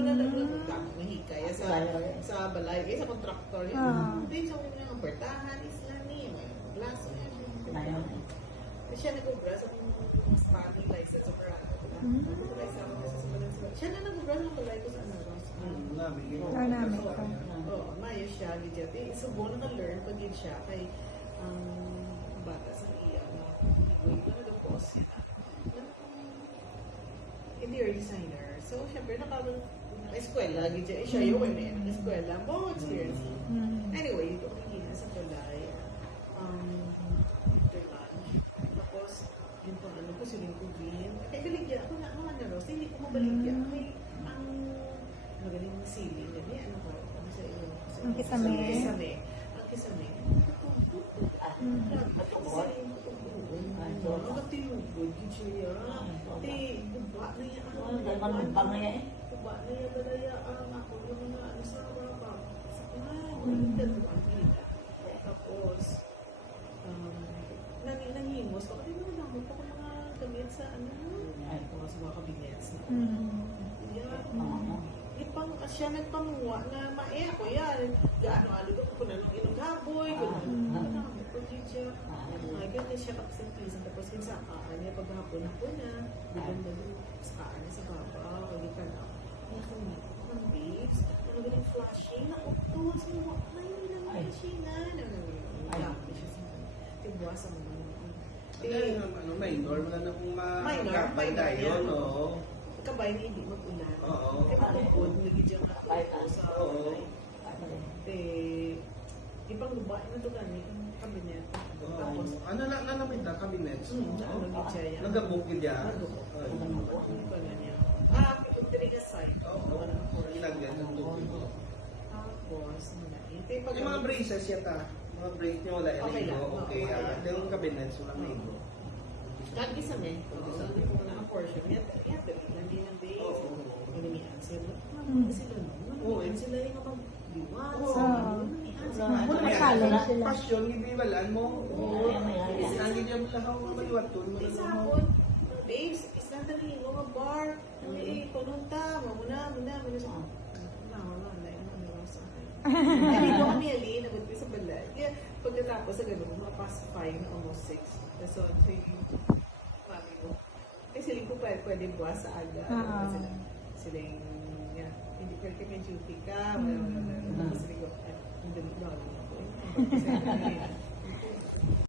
na mahikay sa balay, sa kontraktor. Hindi, sa mga kapertahan, islami, may glass, siya nag-ubra sa mga Spanish license of Rado. Siya na nag-ubra ng balay ko sa Anaros. Oo, mayo siya, legit. Isubo na ka-learn pag yun siya kay bata sa iya na nag-boss interior designer. So, syempre, naka-eskwela, siya yung naka-eskwela, mo experience. Anyway, ito kami sa balay, after lunch. Tapos, yun po, ko siling ko green. Kaya baligya ako na, Ros, hindi ko mabaligya. May, magaling na siling. Ano ko, sa iyo. Ang kisame. Ang kisame. Ang tinugod, gitsyo yan. Guba na yan. Guba na yan, dalaya. Ako, yung mga, sa baba. Sa tapos, nangingos ko. Kasi naman ako mga gamit sa, sa mga kabinets. Ipang siya nagpamuwa na ako yan. Gaano-ano ko na nung inong gaboy. Siya. Ganyan siya kapag-simplisan. Tapos kinsakaan niya paghapon ako na. Bilang saan niya sa baba. Kalikan ako. Ang babes. Galing flashing. Nakutos mo. May flashingan. Gabi siya sa mga. Tibuwa sa mga. Minor. Wala na kung magkabay na yun. Kabay niya hindi mag-ulan. Oo. Kaya pagkakod, nagigyan ka sa ipang lubain na ito gani, kabinet. Tapos, ano na namin na kabinet? Nagabukid yan. Nagabukid yan. Pagkakari ka site. Ilagyan ng tubig. Tapos, yung mga braces yata. Mga brace niyo wala iligo. Okay. Yung kabinet, wala na iligo. Lagi sa men. Hindi ko na portion. Yan, hindi ng base. Inimihan sila. Sila yung kapag-liwan. Pasyon, hindi balan mo. Lagi niya lahaw na maliwat doon. Isapon. Babes, isang tali mo ka bar. Panunta. Muna. Hindi ko kami alin. Nagod ko sa balay. Kaya pagkatapos sa gano'n, mga past 5 na almost 6. So, mami ko. Kasi siling ko pwede buwas sa aga. Siling, hindi pwede kami duty ka. Siling ko, ang dami ako.